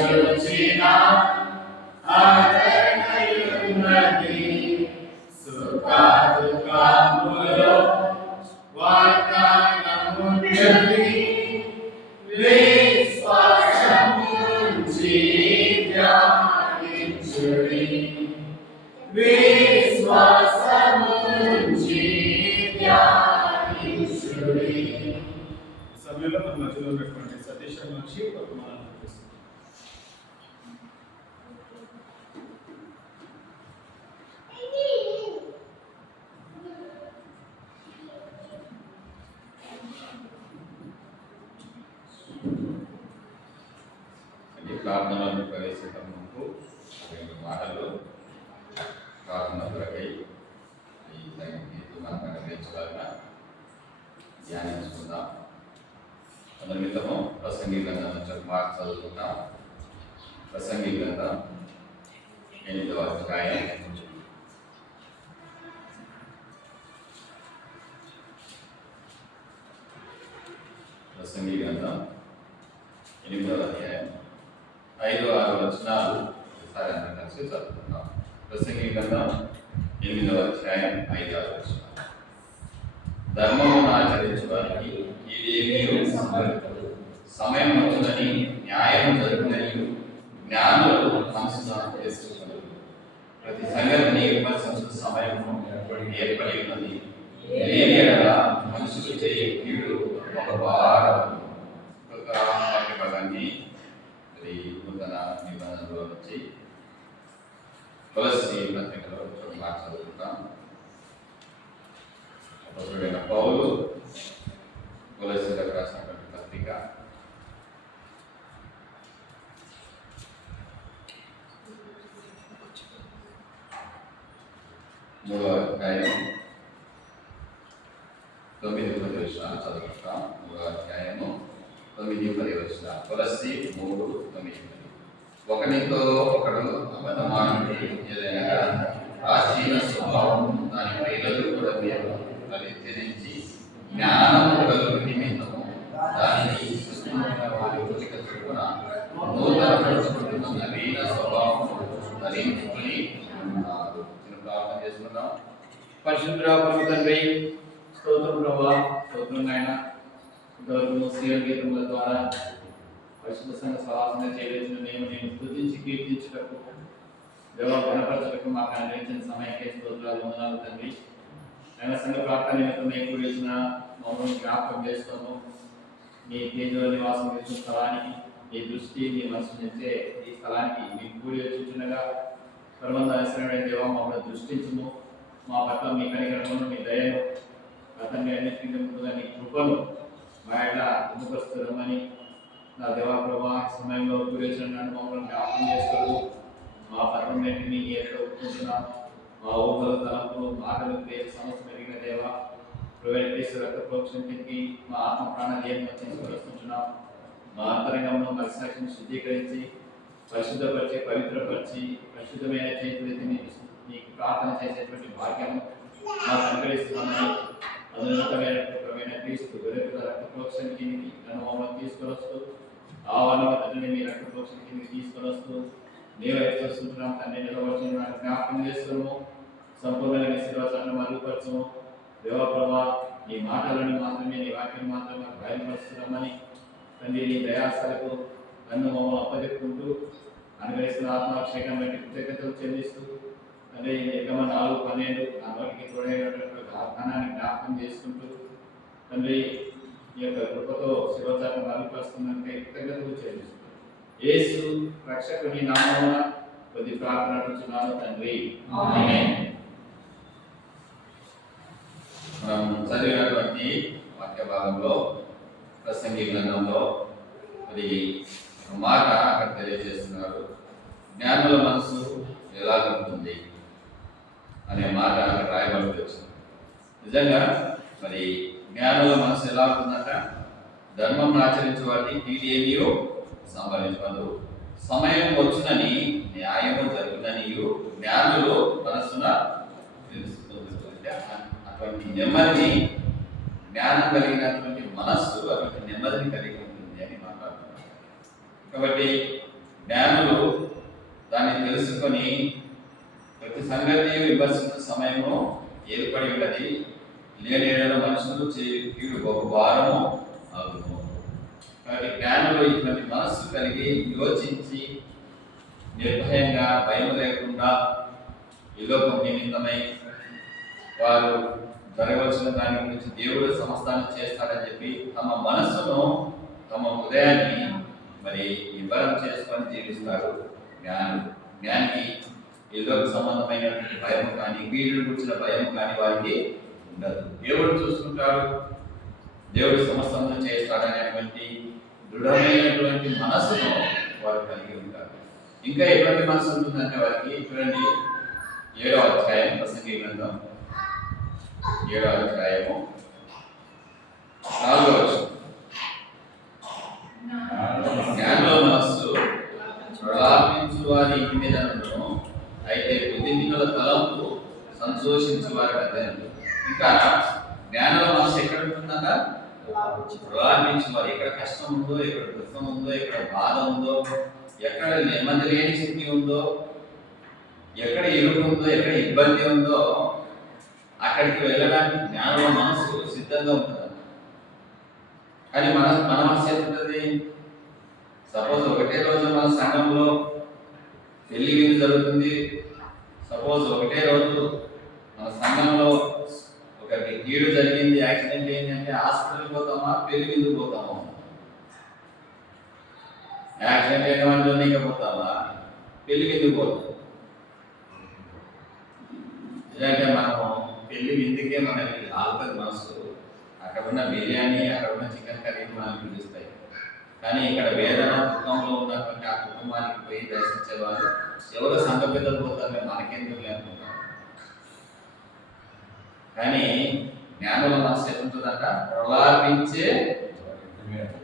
చూచిన ఆదరణయున్నది సుఖదుఖములో వాగ్దానము తెలిసి విశ్వాసముంచి ధ్యానించుడి విశ్వాసముంచి ధ్యానించుడి. సమయంలో మన మధ్యలో ఉన్నటువంటి సతీష్ నుంచి వర్తమానాన్ని ప్రార్థనలు ప్రవేశించక ముందు రెండు మాటలు ప్రార్థన కొరకై ఈ సంగీతం మనకు అనుగ్రహించగలగా ధ్యానించుకుందాం. నిమిత్తము ప్రసంగి గ్రంథం నుంచి మాట చదువుకుందాం. ప్రసంగి గ్రంథం 8వ అధ్యాయం ప్రసంగి గ్రంథం 8వ అధ్యాయం 5-6 వచనాలు ఒకసారి అందరం కలిసి చదువుకుందాం. ప్రసంగి గ్రంథం 8వ అధ్యాయం 5-6 వచనాలు. ధర్మమును ఆచరించు వారికి ఇదేమీ సంభవించదు. సమయం వచ్చునని న్యాయం జరుగునని జ్ఞానులు మనసును తెలుసుకున్నారు. ప్రతి సంగతిని విమర్శించు సమయం ఏర్పడి ఉన్నది. లేని ఎడల మనుషులు చేయ కీడు ఒక భారం. ఒక వాక్య పదాన్ని నూతన నిబంధనలో వచ్చి కొలస్సీ పత్రికలో మాట చదువుకుంటాం. అపోస్తలుడైన పౌలు కొలస్సీలకు రాసినటువంటి పత్రిక 3వ అధ్యాయం 9-10 వచనాలు చదువుకుంటాం. 3వ అధ్యాయము 9-10 వచనాలు. కొలస్సీ 3:9. ఒకనితో ఒకడు అబద్ధమాడుట ఏదైనా ప్రాచీన స్వభావం దాని క్రియలు కూడా అది త్యజించి జ్ఞానము కలుగు నిమిత్తము దానిని వారి రుచిక చొప్పున నూతనపరుచుకుంటున్న నవీన స్వభావం ధరించుకుని ఉన్నారు. ప్రార్థన చేసుకుందాం. పరిశుద్ధ తండ్రి, స్తోత్రం ప్రభా, స్తోత్రం నాయన. ఇంతవరకు శ్రీల గీతముల ద్వారా పరిశుద్ధ సంఘ సహాసంగా చేయవలసిన నేను స్తుతించి కీర్తించుటకు దేవ గణపరచుటకు మాకు అనుగ్రహించిన సమయానికి స్తోత్రాలు వందనాలు తండ్రి. ఆయన సంఘ ప్రార్థన నిమిత్తమై కూడిన మమ్మల్ని జ్ఞాపకం చేస్తాము. మీ తేజలో నివాసం చేసిన స్థలానికి మీ దృష్టి మీ మనసు నుంచే ఈ స్థలానికి మీ కూడి వచ్చిండగా సర్వందాశ్రమైన దేవ మమ్మల్ని దృష్టించుము. మా పట్ల మీ కనికరమును మీ దయను అతన్ని అన్నింటికి ముందుగా నీ కృపను మా ఎడ ఉపకరిస్తున్నామని నా దేవా ప్రభా సమయంలో కూడి వచ్చిన మమ్మల్ని జ్ఞాపకం చేసుకోవడం మా పట్టణంలో ఏదో ఒప్పుకుంటున్నాం. మా ఊహలు తలంపులు మాటలు పేరు సమస్య పెరిగిన దేవ ప్రవేశ రక్త ప్రోక్షణ కిందకి మా ఆత్మ ప్రాణ దేవం తీసుకొస్తున్నాం. మా అంతరంగంలో మనసాక్షిని శుద్ధీకరించి పరిశుద్ధపరిచి పవిత్రపరిచి పరిశుద్ధమైన చేతులైతే నీకు ప్రార్థన చేసేటువంటి భాగ్యం మాకు అనుగ్రహిస్తున్నామని అనున్నతమైన క్రీస్తు వెలుగుల రక్త ప్రోక్షణ కిందకి నన్ను మమ్మల్ని తీసుకొని వస్తూ ఆవరణని మీ రక్త ప్రోక్షణ కిందకి తీసుకొని వస్తూ నీవైతే వస్తుంటున్నాం తండ్రి. నిలవచ్చిన జ్ఞాపకం చేస్తున్నాము. సంపూర్ణంగా నీ శిరోచాన్ని మరుగుపరచము. దేవప్రభా నీ మాటలను మాత్రమే నీ వాక్యం మాత్రమే బయలుపరుస్తున్నామని తండ్రి నీ దయాసలకు నన్ను మమ్మల్ని అప్పచెప్పుకుంటూ అనుగ్రహిస్తున్న ఆత్మాభిషేకం బట్టి కృతజ్ఞతలు చెల్లిస్తూ తండ్రి 4:12 నా నోటికి తోడైనటువంటి ఆజ్ఞానాన్ని జ్ఞాపకం చేసుకుంటూ తండ్రి ఈ యొక్క కృపతో శిరోచాన్ని మరుగుపరుస్తున్నందుకే కృతజ్ఞతలు చెల్లిస్తూ యేసు రక్షకుని నామమున కొద్ది ప్రార్థన అడుగుతున్నాను తండ్రి, ఆమేన్. మనం చదివినటువంటి వాక్య భాగంలో ప్రసంగి గ్రంథంలో మరి ఒక మాట అక్కడ తెలియజేస్తున్నారు. జ్ఞానుల మనసు ఎలా ఉంటుంది అనే మాట అక్కడ రాయబడి వచ్చింది. నిజంగా మరి జ్ఞానుల మనసు ఎలా ఉంటుందంట? ధర్మం ఆచరించే వాటిని కీడేమియో సంభవించదు. సమయం వచ్చునని న్యాయము జరుగునని జ్ఞానులు మనసున తెలుసుకుంటుంది. అటువంటి నెమ్మదిని జ్ఞానం కలిగినటువంటి మనస్సు అటువంటి నెమ్మదిని కలిగి ఉంటుంది అని మాట్లాడుతున్నారు. కాబట్టి జ్ఞానులు దాన్ని తెలుసుకొని ప్రతి సంగతి విమర్శించిన సమయము ఏర్పడి ఉన్నది. లేని ఏదైనా మనుషులు కీడు గొప్ప భారము అవును. కాబట్టి జ్ఞానులు ఇటువంటి మనస్సు కలిగి యోచించి నిర్భయంగా భయం లేకుండా ఈ లోకం నిమిత్తమై వారు జరగవలసిన దాని గురించి దేవుడు సమస్తాన్ని చేస్తాడని చెప్పి తమ మనస్సును తమ హృదయాన్ని మరి నిబ్బరం చేసుకొని జీవిస్తారు జ్ఞానులు. జ్ఞానికి ఈ లోక సంబంధమైనటువంటి భయం కానీ వీళ్ళు కూర్చున్న భయం కానీ వారికి ఉండదు. దేవుడు చూసుకుంటాడు, దేవుడు సమస్తం చేస్తాడనేటువంటి దృఢమైనటువంటి మనస్సును వారు కలిగి ఉంటారు. ఇంకా ఎటువంటి మనసు ఉంటుందంటే వారికి చూడండి 7వ అధ్యాయం ప్రసంగి గ్రంథం 7వ అధ్యాయము 4వ వచనం. జ్ఞానుల మనస్సు ప్రలాపించు వారి ఇంటి మీద నుండును, అయితే బుద్ధిహీనుల తలంపు సంతోషించు వారి అధ్యయనం. ఇంకా జ్ఞానుల మనస్సు ఎక్కడ ఉంటుందన్నా ప్రలాపించు వారు. ఎక్కడ కష్టం ఉందో, ఎక్కడ దుఃఖం ఉందో, ఎక్కడ బాధ ఉందో, ఎక్కడ నెమ్మది లేని స్థితి ఉందో, ఎక్కడ ఇరుకు ఉందో, ఎక్కడ ఇబ్బంది ఉందో అక్కడికి వెళ్ళడానికి జ్ఞానుల మనసు సిద్ధంగా ఉంటుంది. కానీ మన మనసు ఏముంటుంది? సపోజ్ ఒకటే రోజు మన సంఘంలో పెళ్లి విందు జరుగుతుంది. సపోజ్ ఒకటే రోజు మన సంఘంలో ఒకరికి కీడు జరిగింది, యాక్సిడెంట్ ఏంటంటే హాస్పిటల్కి పోతామా, పెళ్లి విందుకు పోతామా? యాక్సిడెంట్ అయిన వాళ్ళు నీకపోతావా, పెళ్లి విందుకు పోతాం. ఎందుకంటే మనము పెళ్లి విందుకే మనకి ఆల్పది మనసు. అక్కడ ఉన్న బిర్యానీ, అక్కడ ఉన్న చికెన్ కర్రీ మనకు పిలుస్తాయి. కానీ ఇక్కడ వేదన దుఃఖంలో ఉన్నటువంటి ఆ కుటుంబానికి పోయి దర్శించే వాళ్ళు ఎవరో సంఘ పెద్దలు పోతారు, మనకెందుకు లేకుంటారు. కానీ జ్ఞానుల మనసు ఎట్లుంటుందంట? ప్రలాపించే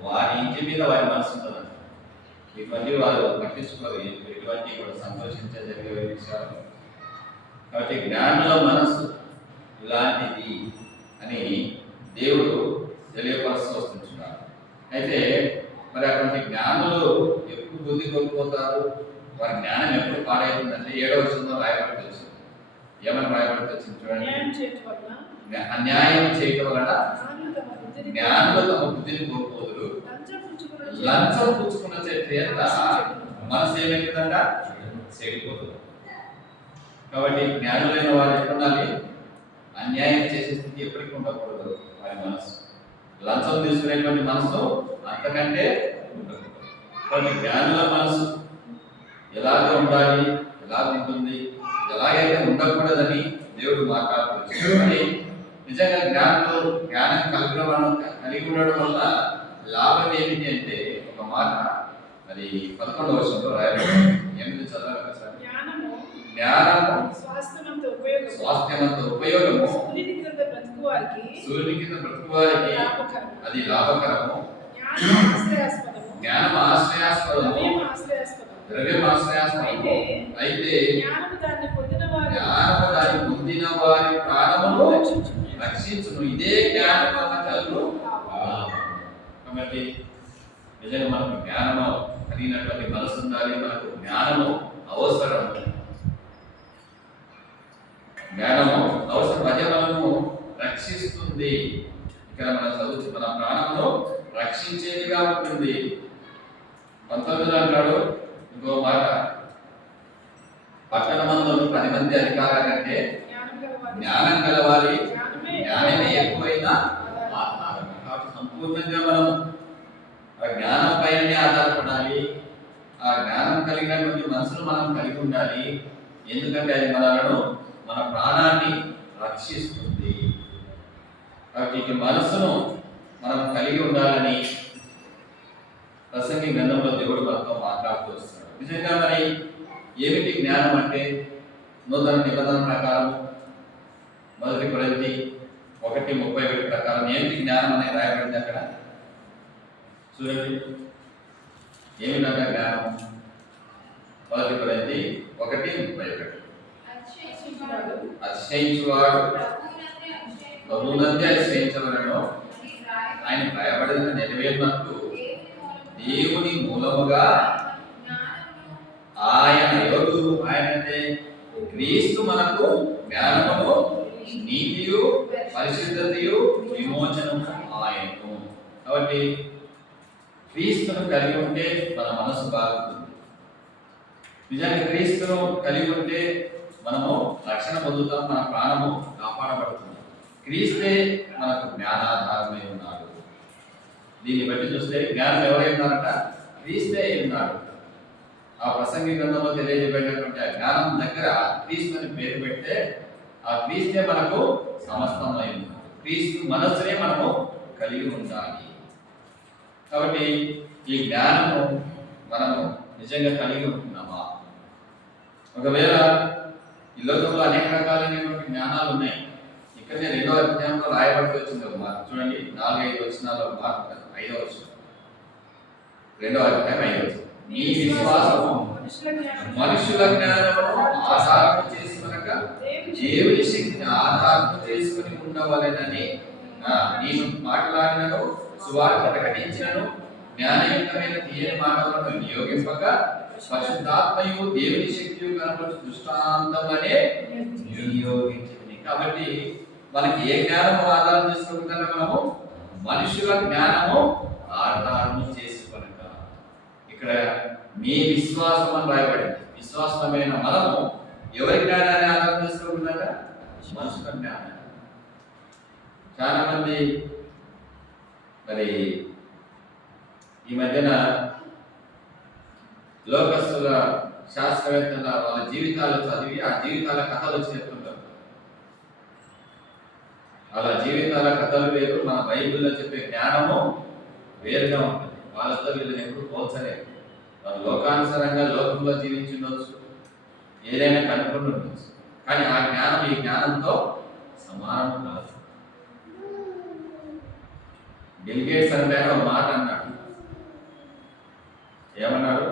వారి ఇంటి మీద వారి మనసు ఉంటుందంట. ఇటువంటి వారు పట్టించుకోరు, ఇటువంటి కూడా సంతోషించే జరిగే విషయాలు. కాబట్టి జ్ఞానుల మనసు ఇలాంటిది అని దేవుడు తెలియపరుస్తూ వస్తుంటున్నారు. అయితే మరి అటువంటి జ్ఞానులు ఎప్పుడు బుద్ధి కోల్పోతారు, వారి జ్ఞానం ఎప్పుడు పాడైతుందంటే 7వ వచనంలో రాయబడి వచ్చింది. ఏమని రాయబడి వచ్చింది చూడండి. అన్యాయం చేయటం వలన జ్ఞానులు తమ బుద్ధిని కోల్పోదురు, లంచం పుచ్చుకున్న చేత మనసు ఏమైతుందంట? చెడిపోతుంది. కాబట్టి జ్ఞానులైన వారు ఎట్లుండాలి? అన్యాయం చేసే స్థితి ఎప్పటికీ ఉండకూడదు వారి మనసు. లంచం తీసుకునేటువంటి మనసు అంతకంటే ఉండకూడదు. కాబట్టి జ్ఞానుల మనసు ఎలాగ ఉండాలి, ఎలాగ ఉంటుంది, ఎలాగైతే ఉండకూడదని దేవుడు మాట్లాడుతుంది. నిజంగా జ్ఞానం కలిగి ఉండడం వల్ల లాభం ఏమిటి అంటే ఒక మాట అది 11వ వచనంలో రాయబడింది. ఏమిటి చదవాలి సార్? జ్ఞానము స్వాస్థ్యమంత ఉపయోగము సూర్యుని కింద బ్రతుకువారికి అది లాభకరము. జ్ఞానం ఆశ్రయాస్పదము, ద్రవ్యం ఆశ్రయాస్పదము. అయితే జ్ఞానము దాన్ని పొందిన వారి ప్రాణమును రక్షించును. ఇదే జ్ఞానం వల్ల కలుగు. కాబట్టి నిజంగా మనకు జ్ఞానము కలిగినటువంటి మనసు ఉండాలి. మనకు జ్ఞానము అవసరం. జ్ఞానము అవసరం. అదే మనము రక్షిస్తుంది. ఇక్కడ మనం చదువు మన ప్రాణమును రక్షించేదిగా ఉంటుంది. 19 అంటాడు ఇంకో మాట, పట్టణమందు 10 మంది అధికారుల కంటే జ్ఞానం గలవాలి, జ్ఞానమే ఎక్కువైనా ఆధారం. కాబట్టి సంపూర్ణంగా మనం ఆ జ్ఞానం పైనే ఆధారపడాలి. ఆ జ్ఞానం కలిగినటువంటి మనసును మనం కలిగి ఉండాలి. ఎందుకంటే అది మన ప్రాణాన్ని రక్షిస్తుంది. కాబట్టి ఈ మనసును మనం కలిగి ఉండాలని ప్రసంగి గ్రంథంలో దేవుడు మనతో మాట్లాడుతూ వస్తున్నాడు. నిజంగా మరి ఏమిటి జ్ఞానం అంటే? నూతన నిబంధన ప్రకారం 1 కొరింథీ 1:31 ప్రకారం ఏమిటి జ్ఞానం అనేది రాయబడింది అక్కడ చూడండి. ఏమిటంటే జ్ఞానం 1 కొరింథీ 1:31 అతిశయించువాడు ప్రభువునందే అతిశయించవలెను, ఆయన భయపడిన నెరవేరినట్టు దేవుని మూలముగా జ్ఞానం అంటే క్రీస్తు మనకు జ్ఞానమును, నీతియు, పరిశుద్ధతయు, విమోచనము ఆయను. కాబట్టి క్రీస్తును కలిగి ఉంటే మన మనసు బాగుంటుంది. నిజానికి క్రీస్తును కలిగి ఉంటే మనము రక్షణ పొందుతాం, మన ప్రాణము కాపాడబడుతుంది. క్రీస్తే మనకు జ్ఞానాధారమై ఉన్నాడు. దీన్ని బట్టి చూస్తే జ్ఞానం ఎవరై ఉన్నారంట? క్రీస్తే అయి ఉన్నాడు. ఆ ప్రసంగి గ్రంథంలో తెలియజేయబడినటువంటి ఆ జ్ఞానం దగ్గర క్రీస్తు అని పేరు పెడితే ఆ క్రీస్తే మనకు సమస్తమై ఉన్నాడు. క్రీస్తు మనస్సునే మనము కలిగి ఉండాలి. కాబట్టి ఈ జ్ఞానము మనము నిజంగా కలిగి ఉంటున్నామా? ఒకవేళ ఈ లోకంలో అనేక రకాలైనటువంటి జ్ఞానాలు ఉన్నాయి. ఇక్కడనే 2వ అధ్యాయంలో రాయబడి వచ్చింది ఒక మాట చూడండి. 4-5 వచనాల్లో మాట 5వ వచనం, 2వ అధ్యాయం 5వ వచనం. నీ విశ్వాసము మనుషుల జ్ఞానమును ఆధారము చేసుకొనక దేవుని శక్తిని ఆధారము చేసుకుని ఉండవలెనని నేను మాట్లాడినను, సువార్త ప్రకటించినను, జ్ఞానయుక్తమైన తీయని మాటలను నియోగింపక పరిశుద్ధాత్మయు దేవుని శక్తియు కనపరచు దృష్టాంతమనే వినియోగించింది. కాబట్టి మనకి ఏ జ్ఞానము ఆధారం చేసుకుంటున్నా? మనము మనుషుల జ్ఞానము ఆధారము చేసుకొనక. ఇక్కడ మీ విశ్వాసం అని రాయబడింది. విశ్వాసమైన మనము ఎవరి జ్ఞానాన్ని ఆధారం చేసుకుంటున్నాక? మనుషుల జ్ఞానం. చాలా మంది మరి ఈ మధ్యన లోకస్తుల శాస్త్రవేత్తల వాళ్ళ జీవితాలు చదివి ఆ జీవితాల కథలు చెప్తుంటారు. అలా జీవితాల కథలు వేరు, మన బైబిల్లో చెప్పే జ్ఞానము వేరుగా ఉంటుంది. వాళ్ళతో వీళ్ళని ఎప్పుడు పోల్చలేదు. వాళ్ళు లోకానుసారంగా లోకంలో జీవించుండొచ్చు, ఏదైనా కనుక్కొని ఉండొచ్చు, కానీ ఆ జ్ఞానం ఈ జ్ఞానంతో సమానం కాదు. బిల్ గేట్స్ అంటే ఒక మాట అన్నాడు. ఏమన్నాడు?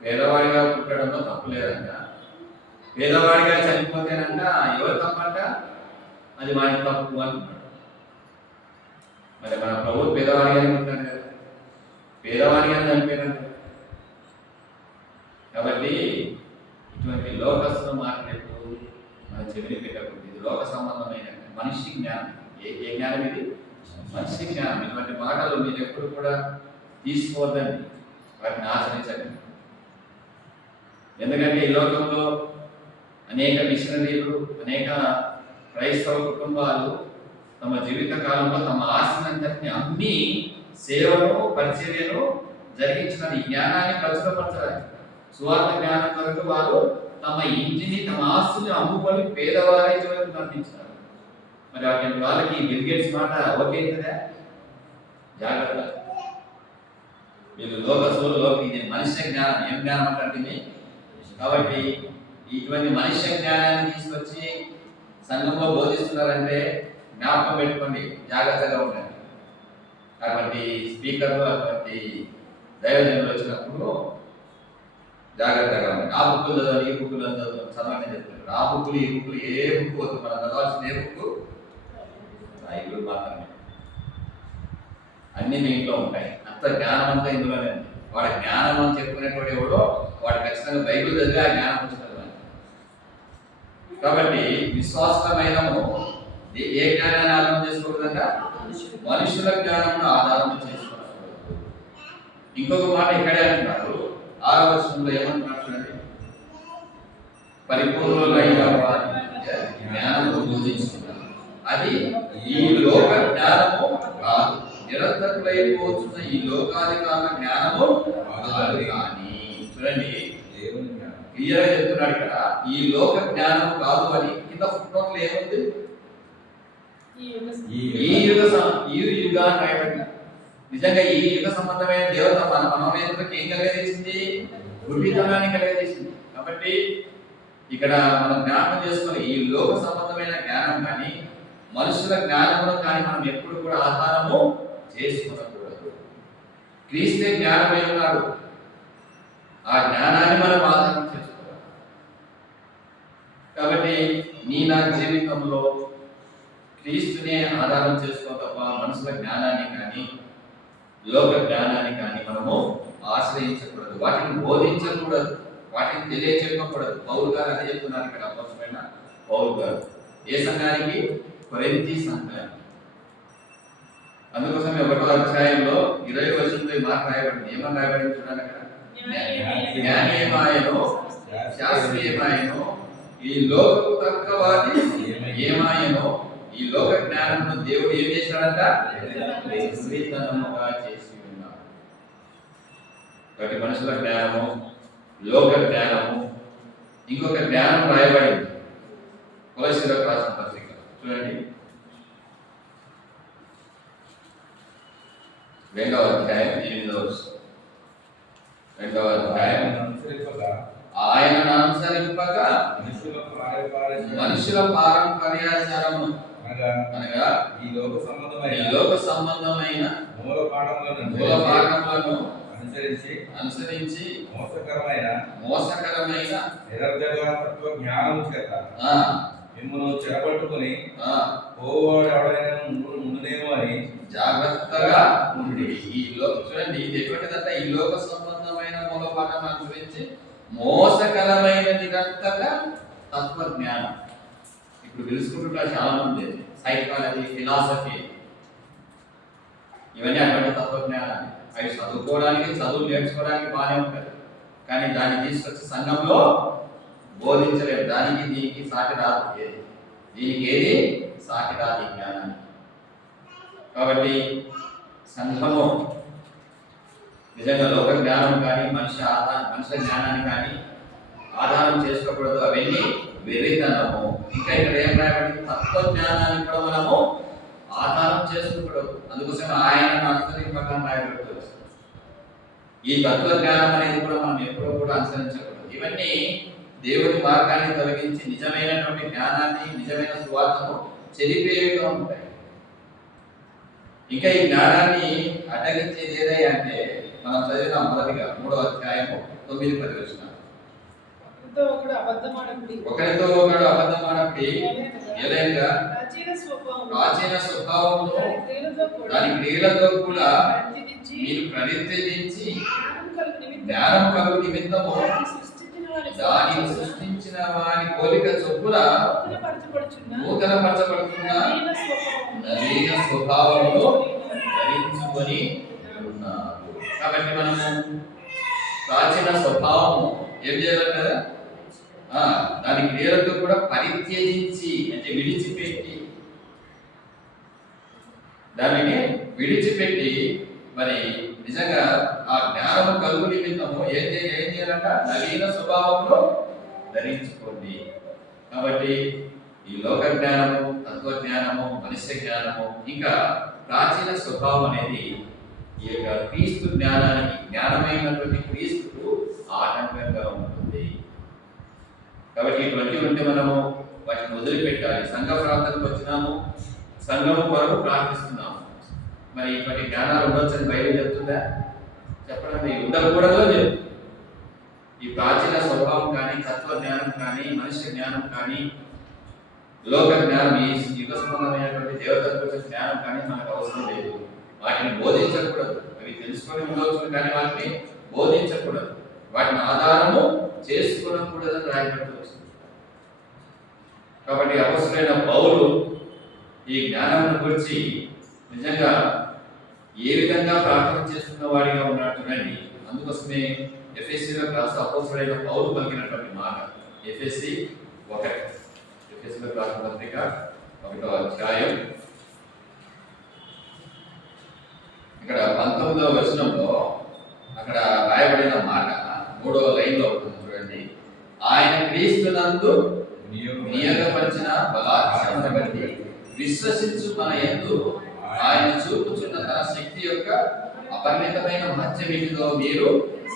పేదవాడిగా పుట్టడంలో తప్పు లేదంట, పేదవాడిగా చనిపోతేనంట ఎవరు తప్పంట? అది వాడి తప్పు అంటున్నాడు. మరి మన ప్రభు పేదవాడిగానే ఉంటాడు కదా, పేదవాడిగానే చనిపోయినాడు. కాబట్టి ఇటువంటి లోకస్తుల మాట్లాడేప్పుడు మన చెవిని పెట్టకూడదు. ఇది లోక సంబంధమైన మనిషి జ్ఞానం. ఏ జ్ఞానం ఇది? మనిషి జ్ఞానం. ఇటువంటి మాటలు మీరు ఎప్పుడు కూడా తీసుకోవద్దండి, వాటిని ఆచరించండి. ఎందుకంటే ఈ లోకంలో అనేక మిషనరీలు, అనేక క్రైస్తవ కుటుంబాలు తమ జీవిత కాలంలో తమ ఆస్తినంతటిని అమ్మి సేవను, పరిచర్యను జరిగించిన ఈ జ్ఞానాన్ని ప్రచురపరచడానికి, సువార్త జ్ఞానం కొరకు వారు తమ ఇంటిని, తమ ఆస్తిని అమ్ముకొని పేదవారి చివరికి పంపించారు. మరి అటువంటి వాళ్ళకి బిల్ గేట్స్ మాట ఓకే కదా? జాగ్రత్త. వీళ్ళు లోకస్తులు, ఇది మనుష్య జ్ఞానం. ఏం జ్ఞానం అంటే? కాబట్టి ఇటువంటి మనుష్య జ్ఞానాన్ని తీసుకొచ్చి సంఘంలో బోధిస్తున్నారంటే జ్ఞాపకం పెట్టుకోండి, జాగ్రత్తగా ఉండండి. కాబట్టి స్పీకర్లు, అటువంటి దైవజనులు వచ్చినప్పుడు జాగ్రత్తగా ఉండండి. ఆ బుక్కులు చదవాలి, ఈ బుక్కులు చదవని చెప్తున్నారు. ఆ బుక్కులు, ఈ బుక్కులు ఏ బుక్ వద్దు. మనం చదవాల్సిన ఏ బుక్? బైబిల్ మాత్రమే. అన్ని మీ ఇంట్లో ఉంటాయి. అంత జ్ఞానం అంతా ఇందులోనే ఉంది. వాడి జ్ఞానం అని చెప్పుకునేటువంటి ఎవడో వాడు ఖచ్చితంగా బైబిల్ చదివి ఆ జ్ఞానం వచ్చినది. కాబట్టి విశ్వాసమైనము ఏ జ్ఞానాన్ని ఆధారం చేసుకోకూడదంట? మనుషుల జ్ఞానం ఆధారం చేసుకోకూడదు. ఇంకొక మాట ఇక్కడే అంటున్నాడు, 6వ వచనంలో ఏమంటున్నాడు చూడండి. పరిపూర్ణులైన వారి జ్ఞానము బోధించుకున్నారు. అది ఈ లోక జ్ఞానము కాదు, నిరంతరులైపోతున్న ఈ లోకాధికార జ్ఞానము కాదు. కానీ చూడండి, క్లియర్గా చెప్తున్నాడు ఇక్కడ, ఈ లోక జ్ఞానం కాదు అని. కింద ఫుట్నోట్లో ఏముంది? ఈ యుగ రాయబడింది. నిజంగా ఈ యుగ సంబంధమైన దేవత మన మనోనేతలకు ఏం కలిగజేసింది? గుడ్డితనాన్ని కలిగజేసింది. కాబట్టి ఇక్కడ మనం జ్ఞాపకం చేసుకుని ఈ లోక సంబంధమైన జ్ఞానం కానీ మనుషుల జ్ఞానమును కానీ మనం ఎప్పుడు కూడా ఆధారము చేసుకోకూడదు. క్రీస్తే జ్ఞానమై ఉన్నాడు, ఆ జ్ఞానాన్ని మనం ఆధారం చేసుకోవాలి. కాబట్టి నా జీవితంలో క్రీస్తునే ఆధారం చేసుకో తప్ప మనుషుల జ్ఞానాన్ని కానీ లోక జ్ఞానాన్ని కానీ మనము ఆశ్రయించకూడదు, వాటిని బోధించకూడదు. వాటిని తెలియచెప్పకూడదు. పౌలు గారు అదే చెప్తున్నారు ఇక్కడ. అపోస్తలుడైన పౌలు గారు ఏ సంఘానికి? కొరింథీ సంఘానికి. అందుకోసమే 1వ అధ్యాయంలో 20వ వచనంలో ఈ మాట రాయబడింది. ఏమని రాయబడింది చూడండి అక్కడ. జ్ఞానేమాయనో శాస్త్రీయమాయనో ఈ లోకపు తక్కువది ఏమాయనో ఈ లోక జ్ఞానమును దేవుడు ఏం చేశాడంట? విపరీతముగా చేసి ఉన్నాడు. ఒకటి మనుషుల జ్ఞానము, లోక జ్ఞానము, ఇంకొక జ్ఞానం రాయబడింది కొలస్సీయులకు రాసిన పత్రిక చూడండి. 2వ అధ్యాయం 8వ వచనం. 2వ అధ్యాయం ఆయనను అనుసరింపగా మనుషుల పారంపర్యాచారమును అనగా ఈ లోక సంబంధమైన మూల పాఠములను అనుసరించి మోసకరమైన నిరర్ధక తత్వ జ్ఞానము చేత మిమ్మల్ని చెరపట్టుకుని పోవాడు ఎవడైనా ముందునేమో అని జాగ్రత్తగా ఉండి. ఈ చూడండి, ఇది ఎటువంటిదంటే ఈ లోక సంబంధమైన మూలపాఠం అనుసరించి మోసకరమైన నిరర్థక తత్వజ్ఞానం. ఇప్పుడు తెలుసుకుంటున్నారు చాలా మంది సైకాలజీ, ఫిలాసఫీ, ఇవన్నీ అటువంటి తత్వజ్ఞానాన్ని. అవి చదువుకోవడానికి, చదువు నేర్చుకోవడానికి బాగానే ఉంటుంది, కానీ దాన్ని తీసుకొచ్చి సంఘంలో బోధించలేదు. దానికి దీనికి సాటి రాదు. దీనికి ఏది సాటి రాదు ఈ జ్ఞానాన్ని. కాబట్టి సంఘము నిజంగా లోక జ్ఞానం కానీ మనుషుల జ్ఞానాన్ని కానీ ఆధారం చేసుకోకూడదు. అవన్నీ వెర్రితనము. ఇంకా ఇక్కడ ఏం రాయబడింది? తత్వ జ్ఞానాన్ని కూడా మనము ఆధారం చేసుకోకూడదు. అందుకోసం ఆయన అనుసరింపగా రాయబడుతుంది. ఈ తత్వ జ్ఞానం అనేది కూడా మనం ఎప్పుడూ కూడా అనుసరించకూడదు. ఇవన్నీ దేవుడి మార్గాన్ని తొలగించి నిజమైనటువంటి జ్ఞానాన్ని, నిజమైన సువార్తను చెరిపేవిగా ఉంటాయి. ఇంకా ఈ జ్ఞానాన్ని అడ్డగించేది ఏదైనా అంటే మనం చదివిన మొదటిగా 3వ అధ్యాయము 9-10 వచనాలు. ఒకరితో ఒకడు అబద్ధమాడకుడి, ఏలైనగా ప్రాచీన స్వభావమును దాని క్రియలతో కూడా మీరు ప్రతిదించి జ్ఞానం కలుగు నిమిత్తము దానిని సృష్టించిన వారి కోరిక చొప్పున నూతనపరచబడుతున్న నవీన స్వభావమును ధరించుకొని ఉన్నారు. కాబట్టి మనము ప్రాచీన స్వభావము ఏం చేయాలి కదా? దాని క్రియలతో కూడా పరిత్యజించి, అంటే విడిచిపెట్టి, దానిని విడిచిపెట్టి మరి నిజంగా ఆ జ్ఞానము కలుగు నిమిత్తము ఏం చేయాలంట? నవీన స్వభావంలో ధరించుకోండి. కాబట్టి ఈ లోక జ్ఞానము, తత్వ జ్ఞానము, మనుష్య జ్ఞానము, ఇంకా ప్రాచీన స్వభావం అనేది ఈ యొక్క క్రీస్తు జ్ఞానానికి, జ్ఞానమైనటువంటి క్రీస్తుకు ఆటంకంగా ఉంటుంది. కాబట్టి ఇటువంటి ఉంటే మనము వాటిని వదిలిపెట్టాలి. సంఘ ప్రార్థనకు వచ్చినాము, సంఘము కొరకు ప్రార్థిస్తున్నాము. మరి ఇటువంటి జ్ఞానాలు ఉండొచ్చని బైబిల్ చెప్తుందా? చెప్పడం ఉండకూడదు చెప్తుంది. ఈ ప్రాచీన స్వభావం కానీ, తత్వ జ్ఞానం కానీ, మనుష్య జ్ఞానం కానీ, లోక జ్ఞానం, ఈ యుగ సంబంధమైనటువంటి దేవతల గురించి జ్ఞానం కానీ మనకు అవసరం లేదు. వాటిని బోధించకూడదు. అవి తెలుసుకొని ఉండవచ్చు, కానీ వాటిని బోధించకూడదు. వాటిని ఆధారము చేసుకోకూడదని రాయబడుతుంది. కాబట్టి అపొస్తలుడైన పౌలు ఈ జ్ఞానం గురించి నిజంగా ఏ విధంగా ప్రార్థన చేస్తున్న వాడిగా ఉన్నాడు చూడండి. అందుకోసమే ఎఫెసీయులకు రాసిన అపొస్తలుడైన పౌలు పలికినటువంటి మాట ఎఫెసీ 1, ఎఫెసీయులకు రాసిన పత్రిక 1వ అధ్యాయం ఇక్కడ 19వ వచనంలో అక్కడ రాయబడిన మాట 3వ లైన్లో ఉంటుంది చూడండి. ఆయన క్రీస్తునందు నియోగపరిచిన బలాత్సరమును బట్టి విశ్వసించు మన యందు ఆయన చూపుచున్న తన శక్తి యొక్క అపరిమితమైన మహత్యమేమిదో మీరు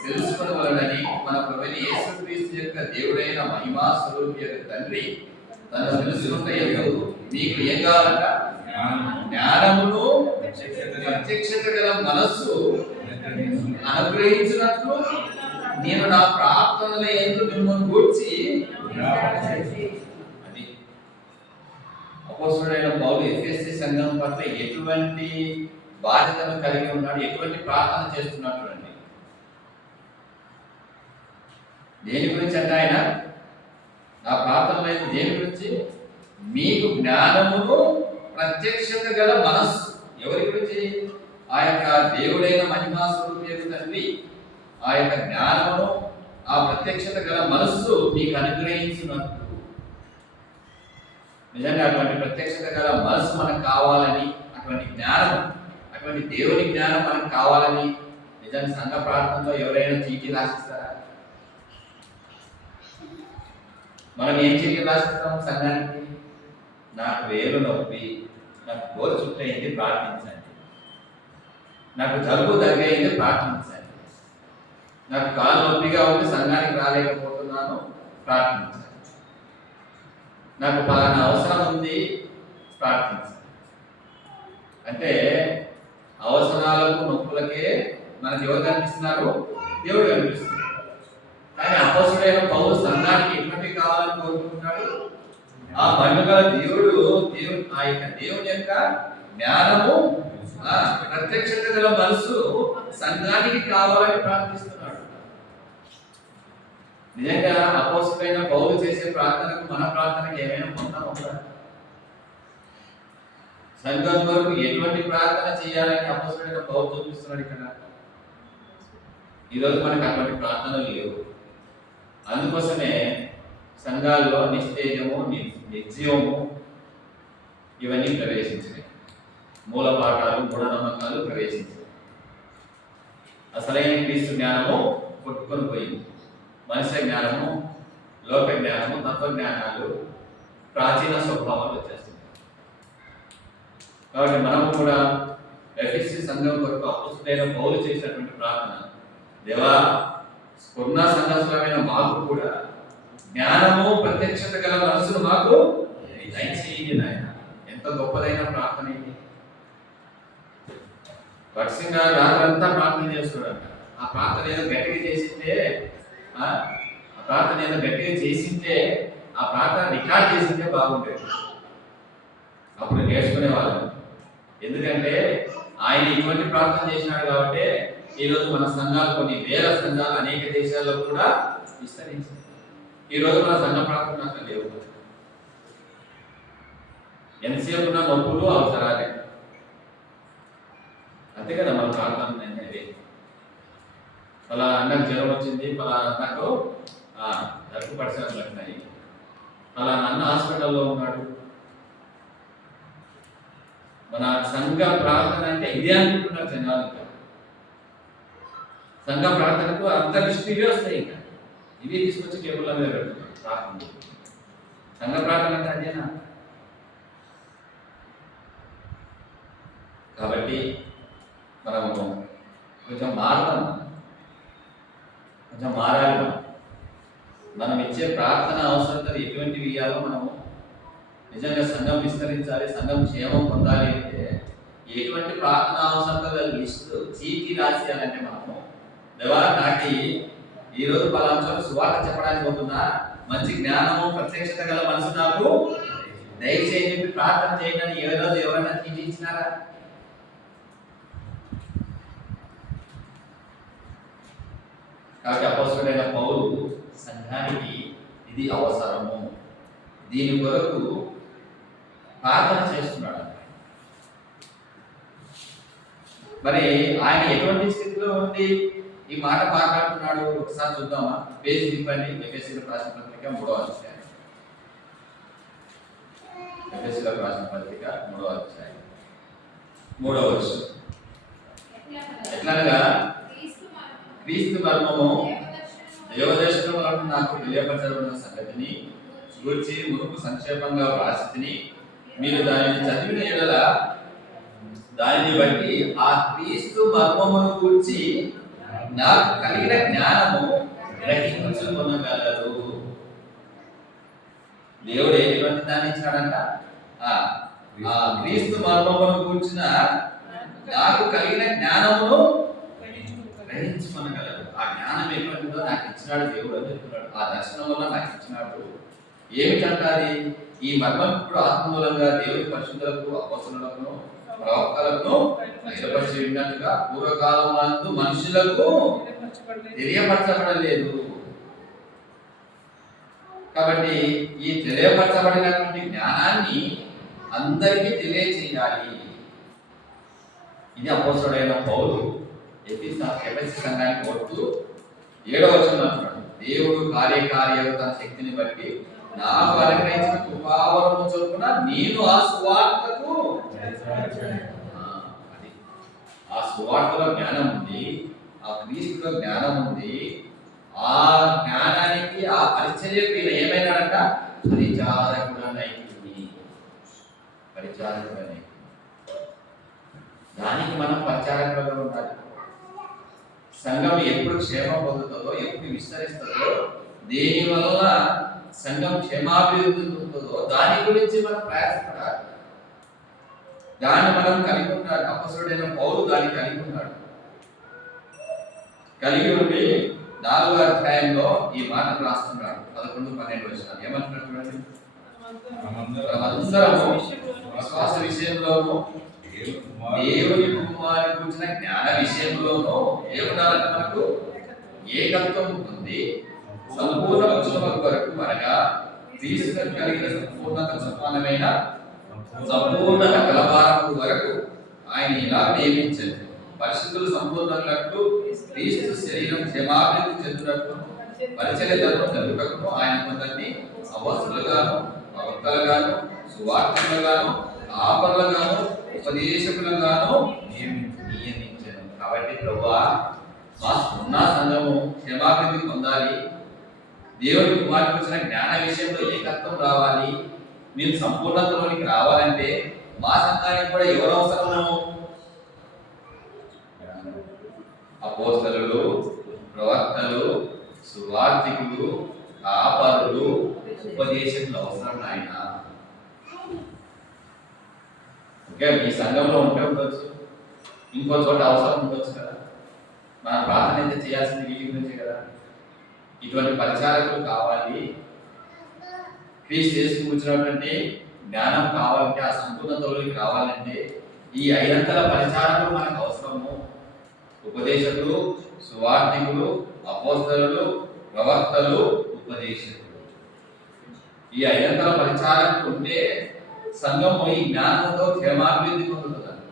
తెలుసుకొనవలెనని మన ప్రభువైన యేసుక్రీస్తు యొక్క దేవుడైన మహిమా స్వరూపి యొక్క తండ్రి తను తెలుసుకుంట యందు మీకు ఏం కావాలంట? జ్ఞానమును ప్రత్యక్షత గల మనస్సు అనుగ్రహించినట్లు నేను నా ప్రార్థనల యందు మిమ్మల్ని గూర్చి అది అపొస్తలుడైన పౌలు ఎఫెసీ సంఘం పట్ల ఎటువంటి బాధ్యతను కలిగి ఉన్నాడు, ఎటువంటి ప్రార్థన చేస్తున్నాడు అండి. దేని గురించి అంటే ఆయన ఆ ప్రార్థనలో దేని గురించి? మీకు జ్ఞానమును ప్రత్యక్షత గల మనస్సు. ఎవరి గురించి? ఆ యొక్క దేవుడైన మహిమా స్వరూపి తండ్రి ఆ యొక్క జ్ఞానమును ఆ ప్రత్యక్షత గల మనస్సు మీకు అనుగ్రహించినట్టు. నిజంగా అటువంటి ప్రత్యక్షత గల మనస్సు మనకు కావాలని, అటువంటి జ్ఞానం, అటువంటి దేవుని జ్ఞానం మనకు కావాలని నిజంగా సంఘ ప్రార్థనలో ఎవరైనా చీటీ రాసిస్తారా? మనం ఏం చీటీ రాసిస్తాం సంఘానికి? నాకు వేలు నొప్పి, నాకు గోరు చుట్టయింది ప్రార్థించండి, నాకు జలుబు దగ్గరైంది ప్రార్థించండి, నాకు కాలు నొప్పిగా ఉండి సంఘానికి రాలేకపోతున్నాను ప్రార్థించండి, నాకు పలానా అవసరం ఉంది ప్రార్థించండి. అంటే అవసరాలకు నొప్పులకే మనకి ఎవరు కనిపిస్తున్నారు? దేవుడు కనిపిస్తున్నారు. కానీ అపోస్తుడైన పౌలు సంఘానికి ఎటువంటి కావాలని కోరుకుంటున్నాడు? ఆ మహిమగల దేవుడు ఆ యొక్క దేవుని యొక్క జ్ఞానము ప్రత్యక్షత గల మనసు సంఘానికి కావాలని ప్రార్థిస్తున్నాడు. నిజంగా అపోస్తుడైన పౌలు చేసే ప్రార్థనకు మన ప్రార్థనకు ఏమైనా పొందం ఉందా? సంఘం కొరకు ఎటువంటి ప్రార్థన చేయాలని అపోస్తుడైన పౌలు చూపిస్తున్నాడు ఇక్కడ. ఈరోజు మనకు అటువంటి ప్రార్థనలు లేవు. అందుకోసమే సంఘాల్లో నిస్తేజము, నిర్జీవము ఇవన్నీ ప్రవేశించినాయి. మూల పాఠాలు, మూఢనమ్మకాలు ప్రవేశించాయి. అసలైన క్రీస్తు జ్ఞానము కొట్టుకొని పోయింది. మనుష్య జ్ఞానము, లోక జ్ఞానము, తత్వజ్ఞానాలు, ప్రాచీన స్వభావాలు వచ్చేస్తుంది. కాబట్టి మనము కూడా ఎఫెసీ సంఘం కొరకు అపోస్తులైన పౌలు చేసినటువంటి ప్రార్థన, దేవా పూర్ణ సంఘస్థులమైన మాకు కూడా జ్ఞానము ప్రత్యక్షత గల మనసును మాకు దయచేయండి నాయన. ఎంత గొప్పదైన ప్రార్థన ఇది. భక్సింగ్ గారు రాత్రంతా ప్రార్థన చేస్తున్నాడు. ఆ ప్రార్థన ఏదో గట్టిగా చేసిందే, ఆ ప్రార్థన రికార్డ్ చేసిందే బాగుండేది. అప్పుడు నేర్చుకునే వాళ్ళు. ఎందుకంటే ఆయన ఇటువంటి ప్రార్థన చేసినాడు కాబట్టి ఈరోజు మన సంఘాలు, కొన్ని వేల సంఘాలు అనేక దేశాల్లో కూడా విస్తరించింది. ఈరోజు మన సంఘ ప్రార్థన అసలు లేవు. ఎంతసేపు ఉన్న నొప్పులు అవసరాలే, అంతే కదా మన ప్రార్థన అనేది. అలా అన్నకు జ్వరం వచ్చింది, అలా అన్నకు దగ్గు పరిసరాలు పట్టినాయి, అలా అన్న హాస్పిటల్లో ఉన్నాడు. మన సంఘ ప్రార్థన అంటే ఇదే అనుకుంటున్నారు జనాలు. సంఘ ప్రార్థనకు అంత లిస్టువే వస్తాయి. ఇంకా ఇవి తీసుకొచ్చి టేబుల్ మీద పెడుతున్నారు ప్రార్థన. సంఘ ప్రార్థన అంటే అదేనా? కాబట్టి మనము కొంచెం మారదాం, కొంచెం మారాలి. మనం ఇచ్చే ప్రార్థన అవసరతలు ఎటువంటివి ఇవ్వాలో మనము నిజంగా సంఘం విస్తరించాలి, సంఘం క్షేమం పొందాలి అంటే ఎటువంటి ప్రార్థన అవసరతల లిస్టు చీటీ రాసేయాలంటే మనము, దేవా నాకి ఈరోజు పలానా చోట సువార్త చెప్పడానికి పోతున్నా, మంచి జ్ఞానము ప్రత్యక్షత గల మనసు నాకు దయచేసి ప్రార్థన చేయండి ఏ రోజు ఎవరైనా చీటీ ఇచ్చినారా? కాబట్టి అపోస్తలుడైన పౌలు సంఘానికి ఇది అవసరము, దీని కొరకు ప్రార్థన చేస్తున్నాడు. మరి ఆయన ఎటువంటి స్థితిలో ఉండి ఈ మాట మాట్లాడుతున్నాడు ఒకసారి చూద్దామా? పేజీ తిప్పండి. ఎఫెసీయులకు రాసిన పత్రిక 3వ అధ్యాయం. ఎఫెసీయులకు రాసిన పత్రిక 3వ అధ్యాయం 3వ వచనం. ఎట్లనగా క్రీస్తు మర్మము దేవదర్శనములను నాకు తెలియపరచబడిన సంగతిని గూర్చి మునుపు సంక్షేపంగా వ్రాసితిని. మీరు దానిని చదివిన యెడల దానిని బట్టి ఆ క్రీస్తు మర్మమును గూర్చి నాకు కలిగిన జ్ఞానము గ్రహించుకొనగలరు. దేవుడు ఎటువంటి దాన్ని ఇచ్చినాడంట? ఆ క్రీస్తు మర్మమును గూర్చిన నాకు కలిగిన జ్ఞానమును గ్రహించుకొనగలరు. ఆ జ్ఞానం ఎటువంటిదో నాకు ఇచ్చినాడు దేవుడు అని చెప్తున్నాడు. ఆ దర్శనం వల్ల నాకు ఇచ్చినాడు. ఏమిటంటాది? ఈ మర్మం ఇప్పుడు ఆత్మూలంగా దేవుని పరిశుద్ధులకు, అపోస్తలులకు, ప్రవక్తలకు బయలుపరిచి ఉన్నట్టుగా పూర్వకాలం మనుషులకు తెలియపరచబడలేదు. కాబట్టి ఈ తెలియపరచబడినటువంటి జ్ఞానాన్ని అందరికీ తెలియచేయాలి. ఇది అపోస్తలుడైన పౌలు ఎఫెసు సంఘానికి కోరుతూ 7వ వచనంలో అంటున్నాడు, దేవుడు కార్యకార్యాలు తన శక్తిని బట్టి నాకు అనుగ్రహించిన కృపావరము చొప్పున నేను ఆ సువార్తకు అది ఆ సువార్తలో జ్ఞానం ఉంది, ఆ క్రీస్తులో జ్ఞానం ఉంది. ఆ జ్ఞానానికి ఆ పరిచర్యకు ఈయన ఏమైనాడంట? పరిచారకుడనైతుంది. దానికి మనం పరిచారకులుగా ఉండాలి. సంఘం ఎప్పుడు క్షేమం పొందుతుందో, ఎప్పుడు విస్తరిస్తుందో, దేని వల్ల సంఘం క్షేమాభివృద్ధి పొందుతుందో దాని గురించి మనం ప్రయాసపడాలి. దాన్ని మనం కలిగి ఉన్నాడు. అపొస్తలుడైన పౌలు దాన్ని కలిగి ఉన్నాడు. కలిగి ఉండి 4వ అధ్యాయంలో ఈ మాటలు రాస్తున్నాడు. 11-12 వచనాలు ఏమంటున్నాడు? అందరము విశ్వాస విషయంలోనూ దేవుని కుమారుని గురించిన జ్ఞాన విషయంలోనూ ఏమన్నారంటే మనకు ఏకత్వం ఉంటుంది. సంపూర్ణ పురుషుల వరకు అనగా క్రీస్తుకు కలిగిన సంపూర్ణత సమానమైన సంపూర్ణత కలవారము వరకు ఆయన ఇలా నియమించారు. పరిశుద్ధులు సంపూర్ణులకు క్రీస్తు శరీరం క్షేమాభివృద్ధి చెందుటకు పరిచర్యలను జరుగుటకు ఆయన కొందరిని అపోస్తలుగాను, ప్రవక్తలుగాను, సువార్తికులుగాను, కాపరులుగాను, ఉపదేశకులుగాను నియమించారు. కాబట్టి ప్రభువా, మా ఉన్న సంఘము క్షేమాభివృద్ధి పొందాలి, దేవుని కుమారునికి వచ్చిన జ్ఞాన విషయంలో ఏకత్వం రావాలి, మేము సంపూర్ణతలోనికి రావాలంటే మా సంఘానికి కూడా ఎవరు అవసరము? అపోస్తలులు, ప్రవక్తలు, సువార్తికులు, కాపరులు, ఉపదేశకులు అవసరం నాయన. ఓకే, మీ సంఘంలో ఉంటే ఉండొచ్చు, ఇంకో చోట అవసరం ఉండొచ్చు కదా. మన ప్రార్థన అయితే చేయాల్సింది వీటి గురించే కదా. ఇటువంటి పరిచారకులు కావాలి. క్రీస్తు యేసు కూర్చున్నటువంటి జ్ఞానం కావాలంటే, ఆ సంపూర్ణతలోకి రావాలంటే ఈ 5 పరిచారకులు మనకు అవసరము. ఉపదేశకులు, సువార్తికులు, అపోస్తలులు, ప్రవక్తలు, ఉపదేశకులు. ఈ 5 పరిచారకులు ఉంటే సంఘము ఈ జ్ఞానంతో క్షేమాభివృద్ధి పొందుతుంది.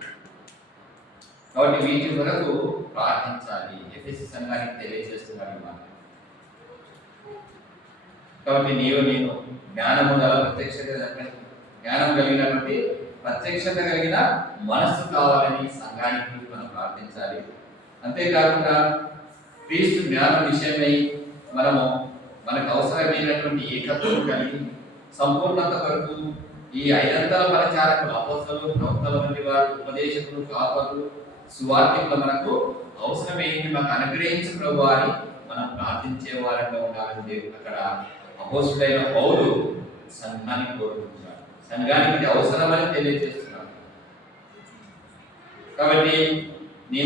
కాబట్టి వీటి వరకు ప్రార్థించాలి. ఎఫెసు సంఘానికి తెలియజేస్తున్నాడు మాట. కాబట్టి నేను జ్ఞానము గల జ్ఞానం కలిగినటువంటి ప్రత్యక్షత కలిగిన మనస్సు కావాలని సంఘానికి మనం ప్రార్థించాలి. అంతేకాకుండా క్రీస్తు జ్ఞానం విషయమై మనకు అవసరమైనటువంటి ఏకత్వం కలిగి సంపూర్ణత వరకు ఈ 5 పరిచారకులు, అపోస్తలులు, ప్రవక్తల వంటి వారు, ఉపదేశకులు, కాపరులు, సువార్తికులు మనకు అవసరమైంది మాకు అనుగ్రహించు ప్రభువా అని మనం ప్రార్థించే వారంగా ఉండాలని దేవుడు అక్కడ అపోస్తలుడైన పౌలు సంఘానికి కోరుకుంటున్నాడు. సంఘానికి ఇది అవసరమని తెలియజేస్తున్నాడు. కాబట్టి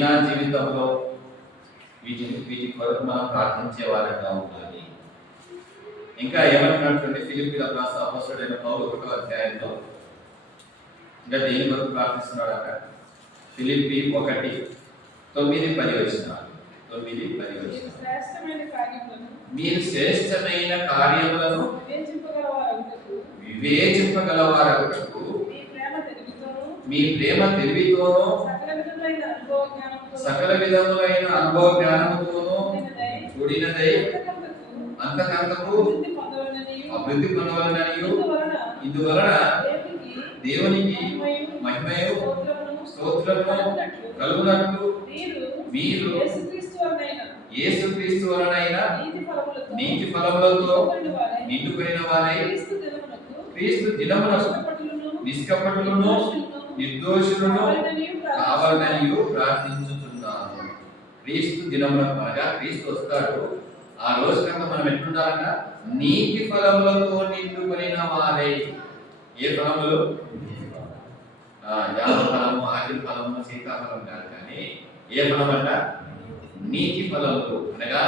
నా జీవితంలో వీటి కొరకు మనం ప్రార్థించే వారంగా ఉండాలి. ఇంకా ఏమంటున్నటువంటి ఫిలిప్పీలకు రాసిన అపోస్తలుడైన పౌలు 1వ అధ్యాయంలో ఇంకా దేని కొరకు ప్రార్థిస్తున్నాడు అక్కడ? ఫిలిప్పీ 1:9-10 వచనాలు. మీరు శ్రేష్టమైన కార్యములను వివేచింపగలవారగుటకు మీ ప్రేమ తెలివితోనూ సకల విధములైన అనుభవ జ్ఞానముతోనూ కూడినదై అంతకంతకు అభివృద్ధి పొందవలననియు ఇందువలన దేవునికి మహిమయు స్తోత్రము కలుగునట్లు మీరు యేసుక్రీస్తు వలనైన నీతి ఫలములతో నిండుకొనిన వారై క్రీస్తు దినమునకు నిష్కపటులను నిర్దోషులను కావాలనియు ప్రార్థించుచున్నాను. క్రీస్తు దినమునకు అనగా క్రీస్తు వస్తాడు. ఆ రోజు కనుక మనం ఎట్లుండాలంట? నీతి ఫలములతో నిండుకొనిన వారై. ఏ ఫలములు? జామ ఫలము, ఆకిలి ఫలము, సీతాఫలం కాదు, కానీ ఏ ఫలం అంట? నీతి ఫలములు. అనగా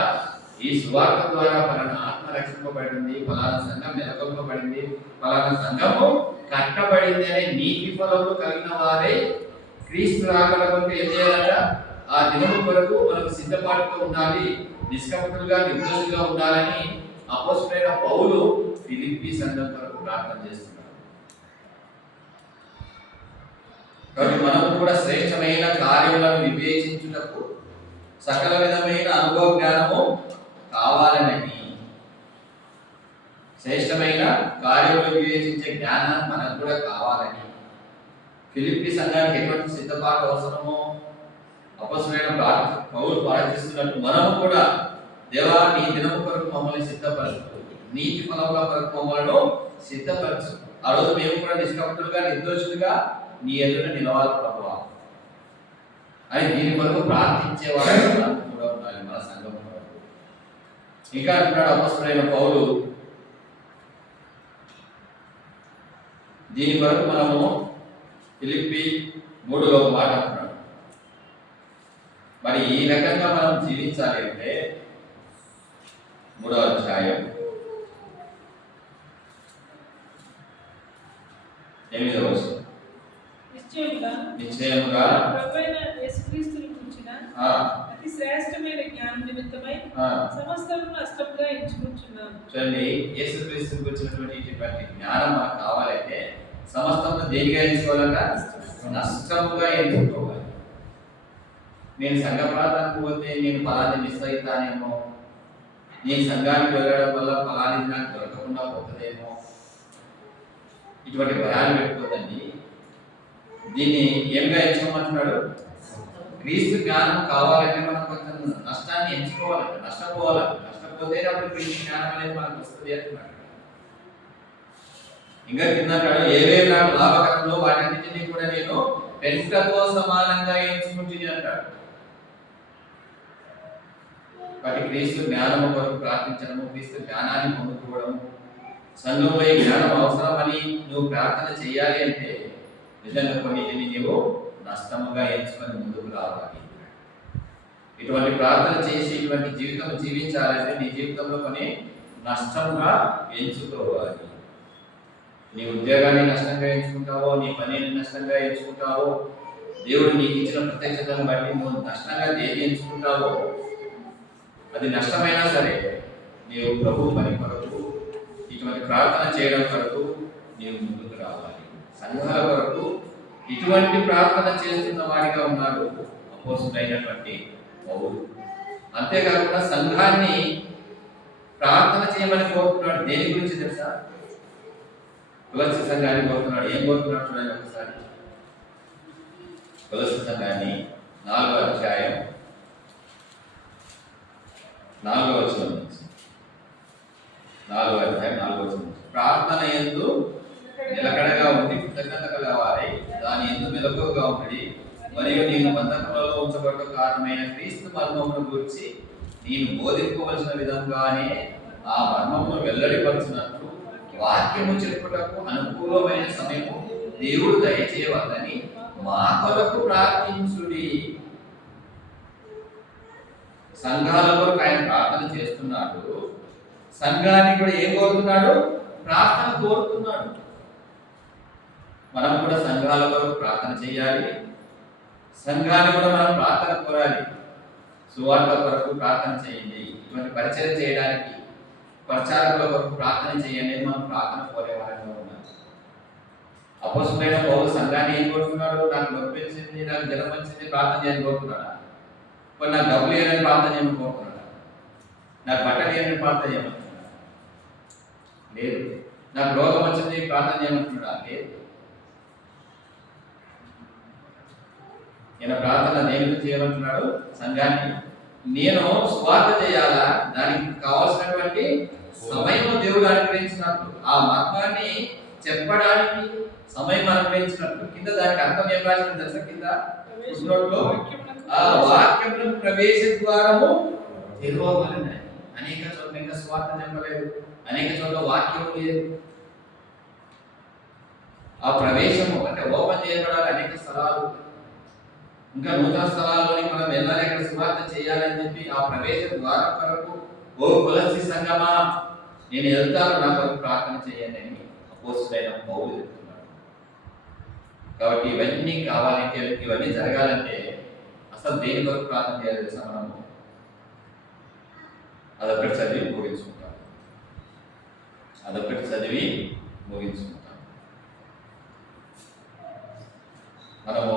ఈ సువార్త ద్వారా ఫలానా ఆత్మ రక్షింపబడింది, ఫలానా సంఘం నెలకొల్పబడింది, ఫలానా సంఘము కట్టబడింది అనే నీతి ఫలములు కలిగిన వారే క్రీస్తు రాకడ కొరకు ఏం చేయాలంట? ఆ దినము కొరకు మనకు సిద్ధపాటుతో ఉండాలి, నిష్కపటులుగా నిర్దోషులుగా ఉండాలని అపోస్తలుడైన పౌలు ఫిలిప్పీ సంఘం కొరకు ప్రార్థన చేస్తున్నాడు. కాబట్టి మనం కూడా శ్రేష్టమైన కార్యములను వివేచించుటకు సకల విధమైన అనుభవ జ్ఞానము కావాలని, శ్రేష్టమైన కార్యములు వివేచించే జ్ఞానం మనకు కూడా కావాలని ఫిలిప్పీ సంఘానికి ఎటువంటి సిద్ధపాటు అవసరమో అపొస్తలుడైన పౌలు ప్రార్థిస్తున్నట్టు మనము కూడా దేవా నీ దినము కొరకు మమ్మల్ని సిద్ధపరచు, నీతి ఫలముల కొరకు మమ్మల్ని సిద్ధపరచు. ఆ రోజు మేము కూడా నిష్కపటులుగా నిర్దోషులుగా నీ ఎదుట నిలవాలి ప్రభువా అని దీని కొరకు ప్రార్థించేవాడు కూడా ఉండాలి మన సంఘం. ఇంకా అంటున్నాడు అపొస్తలుడైన పౌలు, దీని కొరకు మనము ఫిలిప్పీ 3లో మాట అంటున్నాడు. మరి ఈ రకంగా మనం జీవించాలి అంటే 3వ అధ్యాయం 8వ వచనం, నిశ్చయముగా ప్రభువైన యేసుక్రీస్తుని గురించిన అతి శ్రేష్టమైన జ్ఞానం నిమిత్తమై సమస్తము నష్టముగా ఎంచుకుంటున్నాను. చూడండి, యేసుక్రీస్తుని గురించినటువంటి ఇటువంటి జ్ఞానం మనకు కావాలంటే సమస్తము దేనిగా ఎంచుకోవాలంట? నష్టముగా ఎంచుకోవాలి. నేను సంఘ ప్రార్థనకు పోతే నేను ఫలాన్ని మిస్ అవుతానేమో, నేను సంఘానికి వెళ్ళడం వల్ల ఫలాన్ని నాకు దొరకకుండా పోతుందేమో, ఇటువంటి భయాలు పెట్టుకోదండి. దీన్ని ఏమిగా ఎంచుకోమంటున్నాడు? క్రీస్తు జ్ఞానం కావాలంటే మనం కొంచెం నష్టాన్ని ఎంచుకోవాలంటే, నష్టపోవాలంటే, నష్టపోతే అప్పుడు క్రీస్తు జ్ఞానం అనేది మనకు వస్తుంది అంటున్నాడు. ఇంకా కింద ఏవేవి నాకు లాభకరంలో వాటన్నిటినీ కూడా నేను పెంటతో సమానంగా ఎంచుకుంటుంది అంటాడు. వాటి క్రీస్తు జ్ఞానము కొరకు ప్రార్థించడము, క్రీస్తు జ్ఞానాన్ని పొందుకోవడము, సంఘంలో ఈ జ్ఞానం అవసరమని నువ్వు ప్రార్థన చేయాలి అంటే నిజంగా కొన్నిటిని నీవు నష్టముగా ఎంచుకొని ముందుకు రావాలి. ఇటువంటి ప్రార్థన చేసి ఇటువంటి జీవితం జీవించాలంటే నీ జీవితంలో కొన్ని నష్టముగా ఎంచుకోవాలి. నీ ఉద్యోగాన్ని నష్టంగా ఎంచుకుంటావో, నీ పనిని నష్టంగా ఎంచుకుంటావో, దేవుడు నీకు ఇచ్చిన ప్రత్యక్షతను బట్టి నువ్వు నష్టంగా దేని ఎంచుకుంటావో, అది నష్టమైనా సరే నీవు ప్రభు పని కొరకు ఇటువంటి ప్రార్థన చేయడం కొరకు నీవు ముందుకు రావాలి. సంఘాల కొరకు ఇటువంటి ప్రార్థన చేస్తున్న వాడిగా ఉన్నాడు అపోస్తలుడైనటువంటి పౌలు. అంతేకాకుండా సంఘాన్ని ప్రార్థన చేయమని కోరుతున్నాడు. దేని గురించి తెలుసా? కొలస్సీ సంఘాన్ని కోరుతున్నాడు. ఏం కోరుతున్నాడు చూడండి ఒకసారి. కొలస్సీ సంఘాన్ని 4వ అధ్యాయం 4వ వచనం నుంచి, 4వ అధ్యాయం 4వ వచనం నుంచి, ప్రార్థన యందు నిలకడగా ఉండి కృతజ్ఞత కలవారై దాని యందు మెలకువగా ఉండి మరియు నేను బంధకములలో ఉంచబడ్డ కారణమైన క్రీస్తు మర్మమును గురించి నేను బోధింపవలసిన విధంగానే ఆ మర్మమును వెల్లడిపరచినట్లు వాక్యము చెప్పుటకు అనుకూలమైన సమయము దేవుడు దయచేయవద్దని మా కొరకు ప్రార్థించుడి. సంఘాల కొరకు ఆయన ప్రార్థన చేస్తున్నాడు. సంఘాన్ని కూడా ఏం కోరుతున్నాడు? ప్రార్థన కోరుతున్నాడు. మనం కూడా సంఘాల కొరకు ప్రార్థన చేయాలి. సంఘాన్ని కూడా మనం ప్రార్థన కోరాలి. సువార్త కొరకు ప్రార్థన చేయండి, ఇటువంటి పరిచయం చేయడానికి ప్రచారకుల కొరకు ప్రార్థన చేయండి, మనం ప్రార్థన కోరేవాళ్ళగా ఉన్నాం. అపోస్తలుడైన పౌలు సంఘాన్ని ఏం కోరుతున్నాడు? నాకు నొప్పి వచ్చింది, నాకు జలం వచ్చింది, ప్రార్థన చేయని కోరుతున్నాడా? మరి నాకు డబ్బులు ఏమని ప్రార్థన చేయమని కోరుతున్నాడా? నాకు బట్టలు ఏమని ప్రార్థన చేయమంటున్నాడా? లేదు. నాకు రోగం వచ్చింది, ప్రార్థన చేయమంటున్నాడా? లేదు. ఈయన ప్రార్థన దేని గురించి చేయమంటున్నాడు? సంఘాన్ని నేను స్వార్థ చేయాలా, దానికి కావాల్సినటువంటి సమయం దేవుడు అనుగ్రహించినట్లు, ఆ మర్మాన్ని చెప్పడానికి సమయం అనుగ్రహించినట్లు. కింద దానికి అర్థం ఏం రాసిన తెలుసా? కింద ఆ వాక్యమును ప్రవేశ ద్వారము తెరవబడిన. అనేక చోట్ల ఇంకా స్వార్థ చెప్పలేదు, అనేక చోట్ల వాక్యం లేదు. ఆ ప్రవేశము అంటే ఓపెన్ చేయబడాలి. అనేక స్థలాలు, ఇంకా నూతన స్థలాల్లోని మనం వెళ్ళాలి, అక్కడ సువార్త చేయాలని చెప్పి ఆ ప్రవేశ ద్వారం కొరకు ఓ కొలస్సీ సంఘమా నేను వెళ్తాను, నా కొరకు ప్రార్థన చేయండి అని అపోస్తలుడైన పౌలు చెప్తున్నాడు. కాబట్టి ఇవన్నీ కావాలంటే, ఇవన్నీ జరగాలంటే అసలు దేని కొరకు ప్రార్థన చేయాలి తెలుసా? మనము అదొక్కటి చదివి ముగించుకుంటాం. అదొకటి చదివి ముగించుకుంటాం. మనము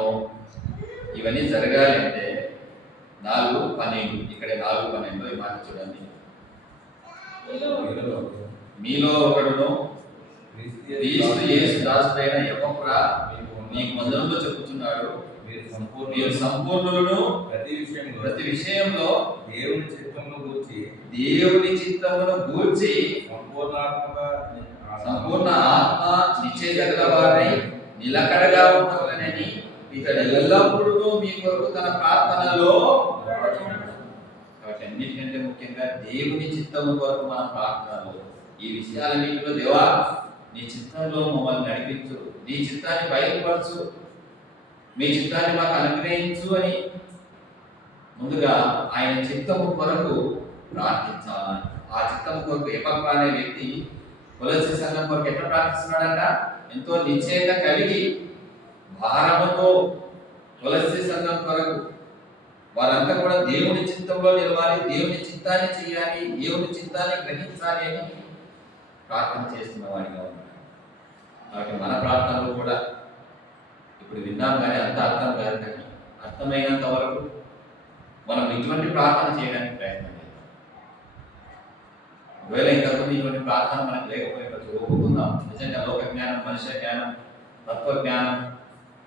ఇవన్నీ జరగాలి అంటే 4:12 ఇక్కడ 4:12 ఈ మాట చూడండి. మీలో ఒకడును క్రీస్తు యేసు దాసుడైన ఎపఫ్రా మీకు వందనంలో చెప్పుచున్నాడు, మీరు సంపూర్ణులను ప్రతి విషయంలో దేవుని చిత్తమును గూర్చి సంపూర్ణ ఆత్మ నిశ్చయ గల వారై నిలకడగా ఉండవలెనని ఇతడు ఎల్లప్పుడూ మీ కొరకు తన ప్రార్థనలో. కాబట్టి అన్నిటికంటే ముఖ్యంగా దేవుని చిత్తము కొరకు మన ప్రార్థనలు. ఈ విషయాలన్నింటిలో దేవా నీ చిత్తంలో మమ్మల్ని నడిపించు, నీ చిత్తాన్ని బయలుపరచు, మీ చిత్తాన్ని మాకు అనుగ్రహించు అని ముందుగా ఆయన చిత్తము కొరకు ప్రార్థించాలని. ఆ చిత్తము కొరకు ఎపఫ్రా అనే వ్యక్తి కొలొస్సే సంఘం కొరకు ఎట్లా ప్రార్థిస్తున్నాడంట? ఎంతో నిశ్చయత కలిగి భారముతో కొలొస్సే సంఘం కొరకు వారంతా కూడా దేవుని చిత్తంలో నిలవాలి, దేవుని చిత్తాన్ని చేయాలి, దేవుని చిత్తాన్ని గ్రహించాలి అని ప్రార్థన చేస్తున్న వాడిగా ఉన్నాడు. కాబట్టి మన ప్రార్థనలు కూడా ఇప్పుడు విన్నాం కానీ అంత అర్థం కాదు, కానీ అర్థమైనంత వరకు మనం ఇటువంటి ప్రార్థన చేయడానికి ప్రయత్నం చేద్దాం. ఒకవేళ ఇంతకుముందు ఇటువంటి ప్రార్థన మనకు లేకపోయినట్టు ఒప్పుకుందాం. నిజంగా లోక జ్ఞానం, మనుష్య జ్ఞానం, తత్వ జ్ఞానం,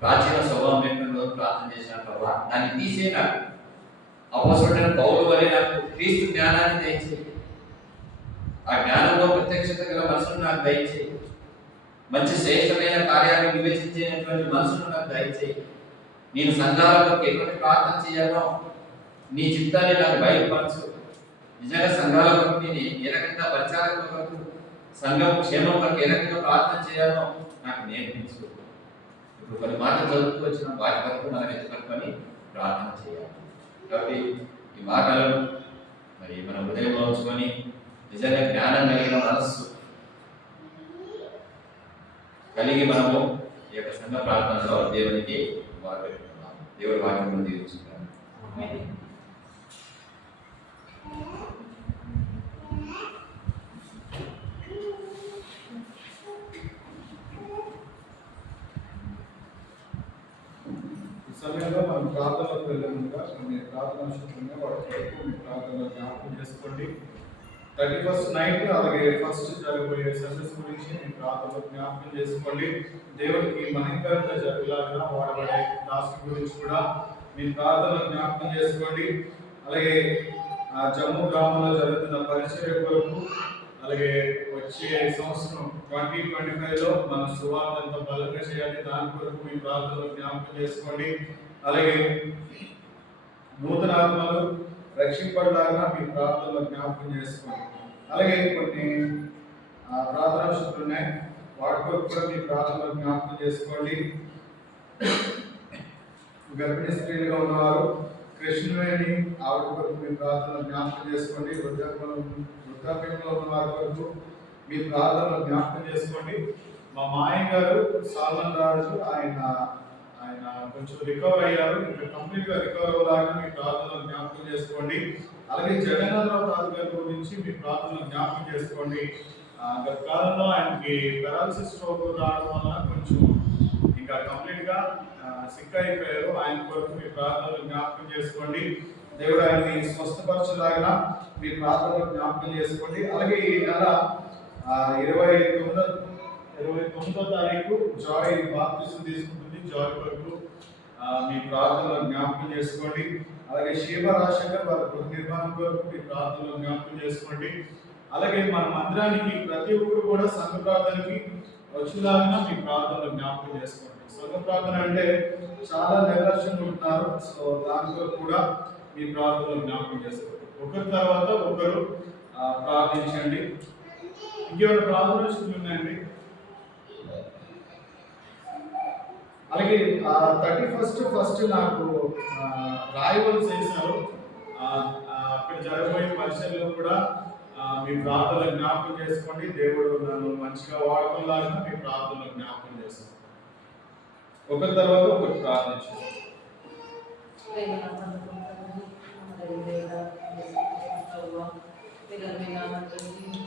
ప్రాచీన స్వభావం ఏంటో ప్రార్థన చేసిన ప్రభావ దాన్ని తీసేనా అపోస్తలుడైన పౌలు వలె నాకు క్రీస్తు జ్ఞానాన్ని దయచేయి, ఆ జ్ఞానంలో ప్రత్యక్షత గల మనసును నాకు దయచేయి, మంచి శ్రేష్టమైన కార్యాన్ని వివేచించేటువంటి మనసును నాకు దయచేయి, నేను సంఘాలకు ఎటువంటి ప్రార్థన చేయాలో నీ చిత్తాన్ని నాకు బయలుపరచు, నిజంగా సంఘాల కొరకు నేను ఏ రకంగా పరిచారకుల కొరకు సంఘం క్షేమం కొరకు ఏ రకంగా ప్రార్థన చేయాలో నాకు నేర్పించు. ఇప్పుడు కొన్ని మాటలు చదువుతూ వచ్చిన వాటి వరకు మనం ఎత్తుకొని ప్రార్థన చేయాలి. కాబట్టి ఈ మాటలను మరి మన హృదయంలో ఉంచుకొని నిజంగా జ్ఞానం కలిగిన మనస్సు కలిగి మనము ఈ యొక్క సంఘ ప్రార్థనలో దేవునికి వాడుకుంటున్నాం. దేవుడి వాక్యం దీవించుకుంటాం. ఈ సమయంలో మనం ప్రార్థనలకు వెళ్ళే ముందుగా కొన్ని ప్రార్థన శుభ్రంగా వాడుకోవడానికి మీ ప్రార్థనలో జ్ఞాపకం చేసుకోండి. 31st నైట్ అలాగే ఫస్ట్ జరగబోయే సర్వీస్ గురించి మీ ప్రార్థనలో జ్ఞాపకం చేసుకోండి. దేవునికి మహిమకరంగా జరగలాగా వాడబడే టాస్క్ గురించి కూడా మీ ప్రార్థనలో జ్ఞాపకం చేసుకోండి. అలాగే జమ్మూ గ్రామంలో జరుగుతున్న పరిచర్య కొరకు, అలాగే వచ్చే సంవత్సరం 2025లో మన సువార్త బలంగా చేయాలి, దాని కొరకు మీ ప్రార్థనలో జ్ఞాపకం చేసుకోండి. అలాగే నూతన ఆత్మలు రక్షింపడలాగా మీ ప్రార్థనలో జ్ఞాపకం చేసుకోండి. అలాగే కొన్ని ప్రార్థనా శుద్ధులు ఉన్నాయి, వాటి కొరకు కూడా మీ ప్రార్థనలో జ్ఞాపకం చేసుకోండి. గర్భిణీ స్త్రీలుగా ఉన్నవారు కృష్ణుని ఆవిడ కొరకు మీ ప్రార్థనలో జ్ఞాపకం చేసుకోండి. వృద్ధాప్యంలో ఉన్న వారి కొరకు మీ ప్రార్థనలో జ్ఞాపకం చేసుకోండి. మా మాయ గారు సాల్మన్ రాజు ఆయన కొంచెం రికవర్ అయ్యారు, ఇంకా కంప్లీట్ గా రికవర్ అవ్వలాగా మీ ప్రార్థనలో జ్ఞాపకం చేసుకోండి. అలాగే జగన్నాథరావు తాత గారి గురించి మీ ప్రార్థనలో జ్ఞాపకం చేసుకోండి. గత కాలంలో ఆయనకి పెరాలసిస్ స్ట్రోక్ రావడం వల్ల కొంచెం ఇంకా కంప్లీట్ గా సిక్ అయిపోయారు. ఆయన కొరకు మీ ప్రార్థనలో జ్ఞాపకం చేసుకోండి. దేవుడు ఆయన్ని స్వస్థపరచలాగా మీ ప్రార్థనలో జ్ఞాపకం చేసుకోండి. అలాగే ఈ నెల 29వ తారీఖు జాయ్ బాప్తిసం తీసుకుంటుంది. జాయ్ కొరకు మీ ప్రార్థనలో జ్ఞాపకం చేసుకోండి. అలాగే శివ రాజశేఖర్ వారి గృహ నిర్మాణం కొరకు మీ ప్రార్థనలో జ్ఞాపకం చేసుకోండి. అలాగే మన మందిరానికి ప్రతి ఒక్కరు కూడా సంఘ ప్రార్థనకి వచ్చేలాగా మీ ప్రార్థనలో జ్ఞాపకం చేసుకోండి. సంఘ ప్రార్థన అంటే చాలా నిర్లక్ష్యంగా ఉంటున్నారు, సో దాని కొరకు కూడా మీ ప్రార్థనలో జ్ఞాపకం చేసుకోండి. ఒకరి తర్వాత ఒకరు ప్రార్థించండి. ఇంకేమైనా ప్రార్థన ఉన్నాయండి? అలాగే 31st నాకు రాయవలసి చేశారు. అక్కడ జరగబోయే పరిచయంలో కూడా మీ ప్రార్థనలో జ్ఞాపకం చేసుకోండి. దేవుడు నన్ను మంచిగా వాడుకోలాగా మీ ప్రార్థనలో జ్ఞాపకం చేసుకోండి. ఒకరి తర్వాత ఒకటి ప్రార్థించండి. Gracias.